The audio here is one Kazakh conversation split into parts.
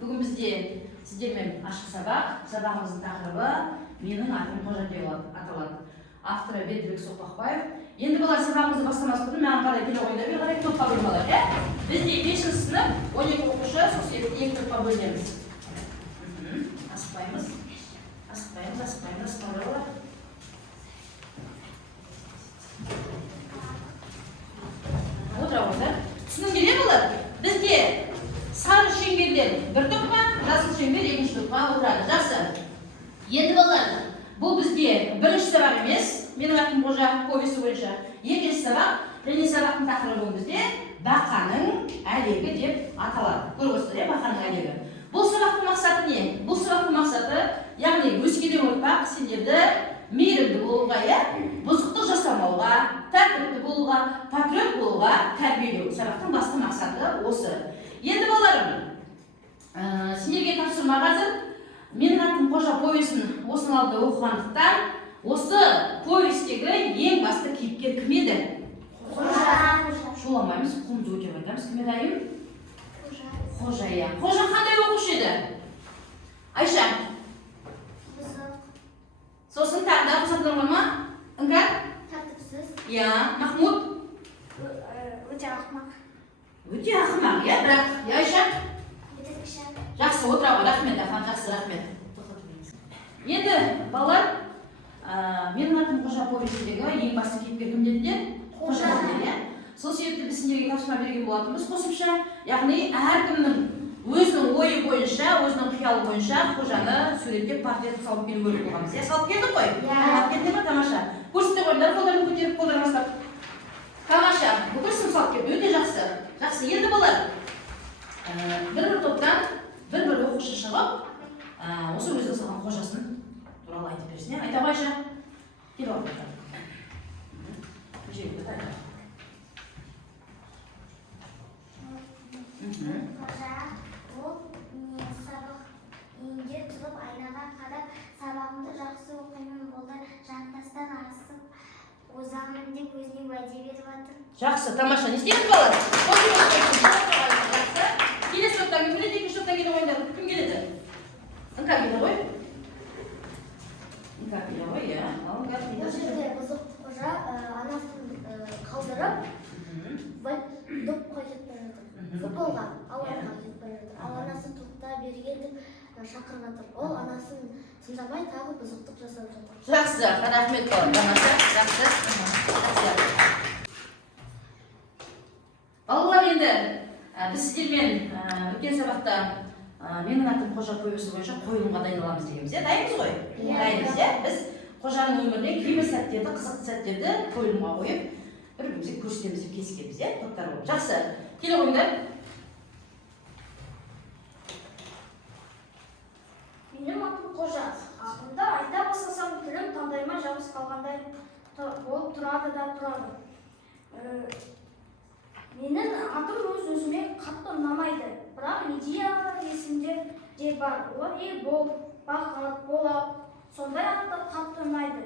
Бүгін бізде сіздермен ашық сабақ. Сабағымыздың тақырыбы менің атым Қожа деп аталады. Авторы Бердібек Соқпақбаев. Енді балалар сабағымызды бастамас бұрын маған қарай келе қойыңдар, мен қарай топқа бөлініп алайық. Бізде 5-ші сынып 12 оқушы, сол себепті 2 топқа бөлінеміз. Асықпаймыз. Отыра қойыңдар. Түсінім келе болар. Бізде сары шеңберлер бір топқа, жасыл шеңбер екінші топқа отырады. Жақсы. Енді балалар, бұл бізде бірінші сабақ емес, менің атым Қожа повесі бойынша. Екінші сабақ, және сабақтың тақырыбы бізде бақаның әлегі деп аталады. Көріп бақаның әлегі. Бұл сабақтың мақсаты не? Бұл сабақтың мақсаты, яғни өскелең ұрпақ сендерді мейірімді болуға, бұзықтық жасамауға, тәртіпті болуға, патриот болуға тәрбиелеу. Сабақтың басты мақсаты осы. Енді балаларым, сендерге тапсырма қазір. Менің атым Қожа повесін осының алдында оқығандықтан, осы повестегі ең басты кейіпкер кім еді? Қожа. Шуламаймыз, құмды өтеп айтамыз. Кім еді айым? Қожа. Қожа қандай оқушы еді? Айша? Сосын тағы да қосатындар бар ма? Іңкәр? Тәртіпсіз. Махмуд? Өте ақымақ. Өте ақымақ, бірақ, Айша? Жетекші. Жақсы, отыра ғой, рахмет, ахан, жақсы, рахмет. Енді, балалар, менің атым Қожа повесіндегі ең басты кейіпкер кім деді? Қожа деді. Сол себепті біз сендерге тапсырма берген болатынбыз қосымша, яғни әркімнің өзінің ойы бойынша, өзінің қиялы бойынша Қожаны суреттеп портрет салып келу керек болғанбыз. Салып келдік қой? Салып келді ме? Тамаша. Көрсетте қойыңдар, қолдарын көтеріп, қолдарын бастап. Тамаша. Бүкіл сынып салып келді. Өте жақсы. Жақсы. Енді балалар, бір топтан бір оқушы шығып, осы өзі салған Қожасын туралы айтып берсін. Айта ғой, Айша. Келіп алып. Қожа, ол сабақ үйінде тұрып айнаға қарап, сабағымды жақсы оқимын, болды жантастан асып озамын деп өзіне уәде беріп жатыр. Жақсы, тамаша. Не істейміз балалар? Келесі топтан кім келеді? Екінші топтан келе қойыңдар. Кім келеді? Іңкәр келе ғой? Іңкәр келе ғой, Бұл жерде бұзықты Қожа анасын қалдырып, допқа кетіп бара жатыр. Футболға, алаңға кетіп бара жатыр. Ал анасын тоқта берген деп шақырып жатыр. Ол анасын тыңдамай тағы бұзықтық жасап жатыр. Жақсы, рахмет балалар. Тамаша, жақсы. Балалар, енді біз сіздермен өткен сабақта менің атым Қожа повесі бойынша қойылымға дайындаламыз дегенбіз. Дайынбыз ғой? Дайынбыз. Біз Қожаның өмірінен кейбір сәттерді, қызықты сәттерді қойылымға қойып, бір-бірімізге көрсетеміз деп келіскенбіз, топтар болып. Жақсы. Келе қойыңдар. Менің атым Қожа. Ақырында айта бастасам, тілім таңдайыма жабыс қалғандай болып тұрады да тұрады. Менің атым өз-өзіме қатты ұнамайды, бірақ идея есімде де бар. Олар бол, бақыт, болат, сондай атты қатты ұнайды.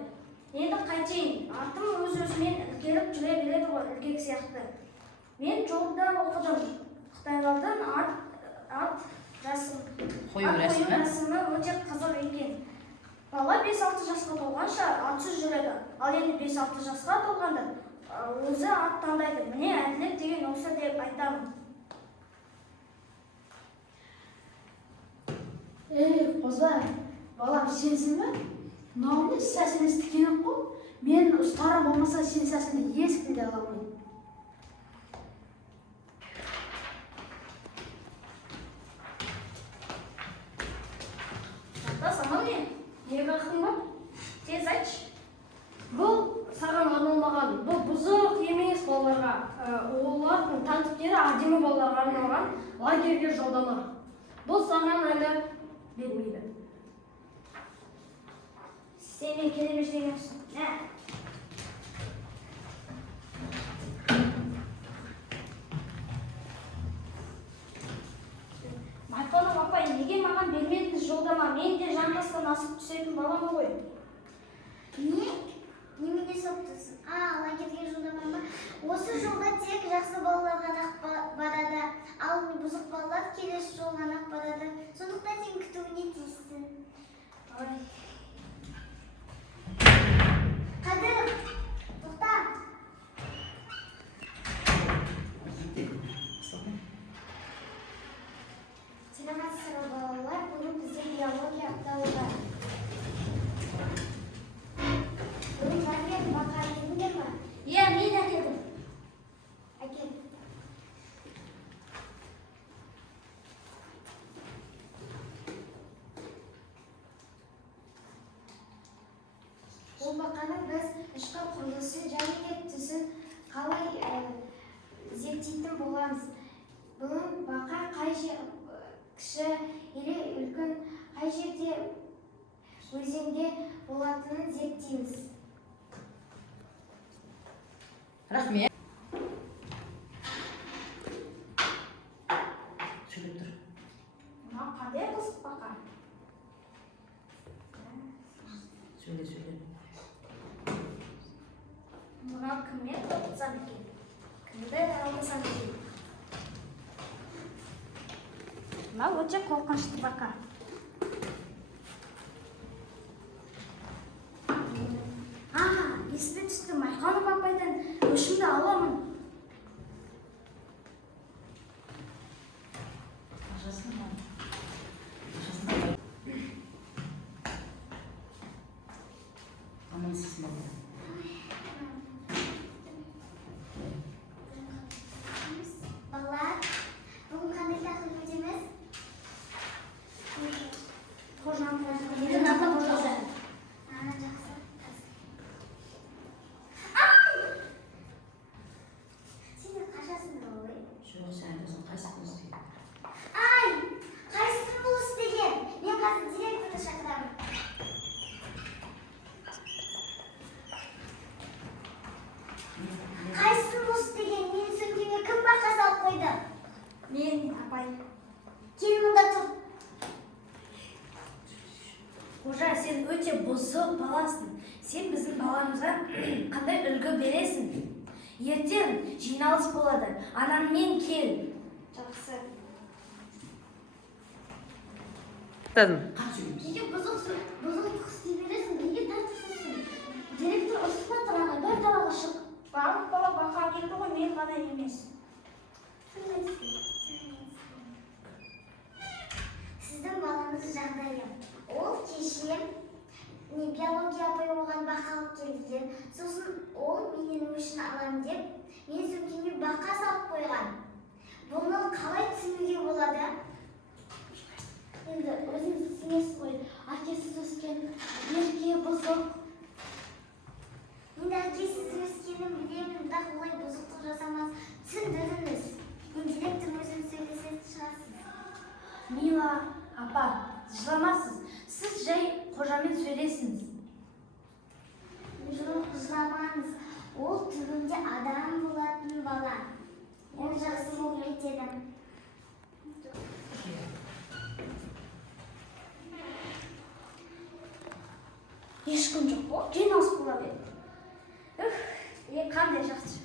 Енді қайтейін, атым өз-өзімен ілгеріп жүре береді ғой, ілгек сияқты. Мен жолда оқыдым. Қытайлардың ат қою рәсімі өте қызық екен. Бала 5-6 жасқа толғанша атсыз жүреді. Ал енді 5-6 жасқа толғанда өзі ат таңдайды. Міне әділет деген осы деп айтамын. Қоза, балам сенсің бе? Мынауны сәсін естіген қой. Мен ұстарым болмаса сен сәсінді ешкім де ала алмайды. Саған не? Неге ақың бар? Тез айтшы. Бұл саған арналмаған, бұл бұзық емес балаларға. Олардың тәртіптері әдемі балаларға арналған лагерьге жолдама. Бұл саған әлі бермейді. Сенен келемеш дегенсің. Майқаным апай, неге маған бермедіңіз жолдама? Мен де жантастан асып түсетін балам ғой. Не? Немене соқтырсың? Лагерьге жолдама ма? Осы жолда тек жақсы балалар ғана барады, ал бұзық балалар Ал келесі жолға ақ барады. Сондықтан сен күтуіне тиіссің. Қадыр, тоқта. Саламатсыздар балалар, бүгін бізде биология аптауы бар. Бүгін жарбек бақа әкелдіңдер ме? Иә, мен әкелдім. Әкел. Бұл бақаның біз ішкі құрылысы және де түсін қалай зерттейтін боламыз. Бүгін бақа қай жер кіші или үлкен қай жерде өзенде болатынын зерттейміз. Рахмет. Сөйлеп тұр. Мына қандай қызық бақа? Сөйле. Мына кіммен қорқытсам екен? Кімді алдасам екен? Мына өте қорқынышты бақа. Есіме түсті, Майқанов апайдан өшімді аламын. Балалар, бүгін қандай тақырып өтеміз? Жақсы. Сен қашасың ғой? Жоқ, сен айтасың, қайсысын істейді? Ай, қайсысын бұл істеген? Мен қазір директорды шақырамын. Қайсысын бұл істеген? Менің сөмкеме кім бақа салып қойды? Мен, апай. Кел мұнда тұр. Қожа, сен өте бұзық баласың. Сен біздің баламызға қандай үлгі бересің? Ертең жиналыс болады. Анаңмен кел. Жақсы. Неге бұзықтық істей бересің? Неге тәртіпсізсің? Директор ұрсып отыр ағай, бір тарауға шық. Барлық бала бақа келді ғой, мен ғана емес. Сіздің балаңыз жағдайы. Ол кеше биология апай оған бақа алып келді. Сосын ол менен өшін аламын деп, мен сөмкеме бақа салып қойған. Бұны қалай түсінуге болады? Енді өзіңіз түсінесіз ғой. Әкесіз өскен, ерке, бұзық. Енді әкесіз өскенін білемін, бірақ олай бұзықтық жасамас. Түсіндіріңіз. Мен директор өзін сөйлесе шығасыз. Мила, апа, жыламасыз. Сіз жай қожамен сөйлесіңіз. Жоқ, жыламаңыз. Ол түбінде адам болатын бала. Ол жақсы болып кетеді. Ешкім жоқ қой, жиналыс бола берді. Қандай жақсы.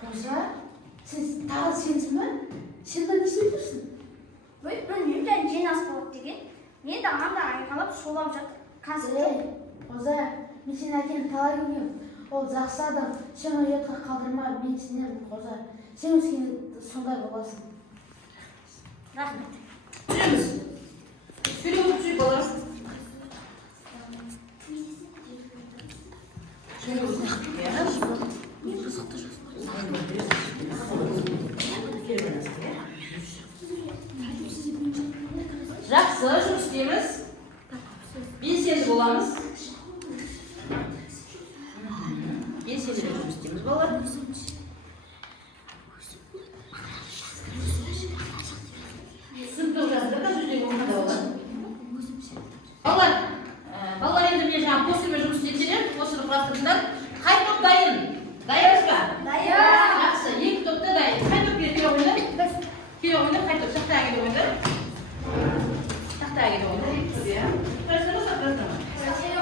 Қожа, сіз тағы сенсің бе? Сен не істеп тұрсың? Білмеймін, жиналыс болады деген. Мен де анда айқалап шулап жатыр. Қазір жоқ. Қожа, мен сен әкені талай көргем. Ол жақсы адам. Сен ол ұятқа қалдырма, мен сенемін, Қожа. Сен өскенде сондай боласың. Рахмет. Жүреміз. Сөйлеп жүрейік, балалар. Жақсы, жұмыс істейміз. Белсенді боламыз. Белсенді жұмыс істейміз, балалар. Сыныптық жаздырда жүздегі оқында болады. Балалар енді мен жаңа постымен жұмыс істетсем, постыны құрастырдыңдар. Қай топ дайын? Дайынбыз ба? Дайын. Жақсы, екі топта дайын. Қай топ келе ойындар? Келе ойындар, қай топ? Шақтаға келе ойындар? Шақтаға келе ойындар. Қайсына ба, шақтасына ма?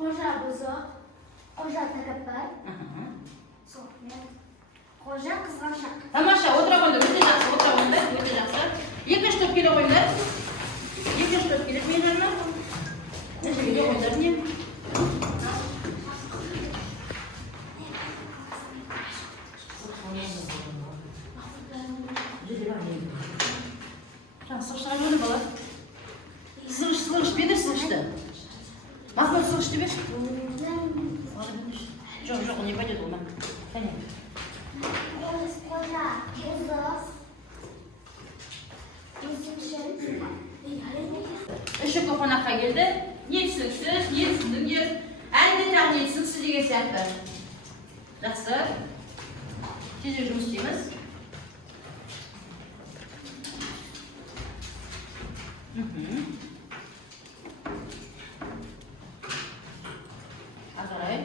Qo'sha buzoq, qo'sha takabbur, Aha. Qo'sha qizg'anchoq. Tamosha, o'tirganda o'ta yaxshi, o'tirganda o'ta yaxshi. Ikkinchi to'p kelib o'ynar. Ikkinchi to'p kelib o'ynarlar. Nechagaga o'ynarni? Слышно, было? Слышь, беды слышно. Махмуд, слышь, тебе? Жоқ, он не пойдет, он. Понятно. qo'sha buzoq, uzumshil, Еще ko'panaqa keldi. Yetsinsiz, endi taqni yetsinsiz degan siyatda. Yaxshi. Tezroq жұмыс istaymiz. Mhm.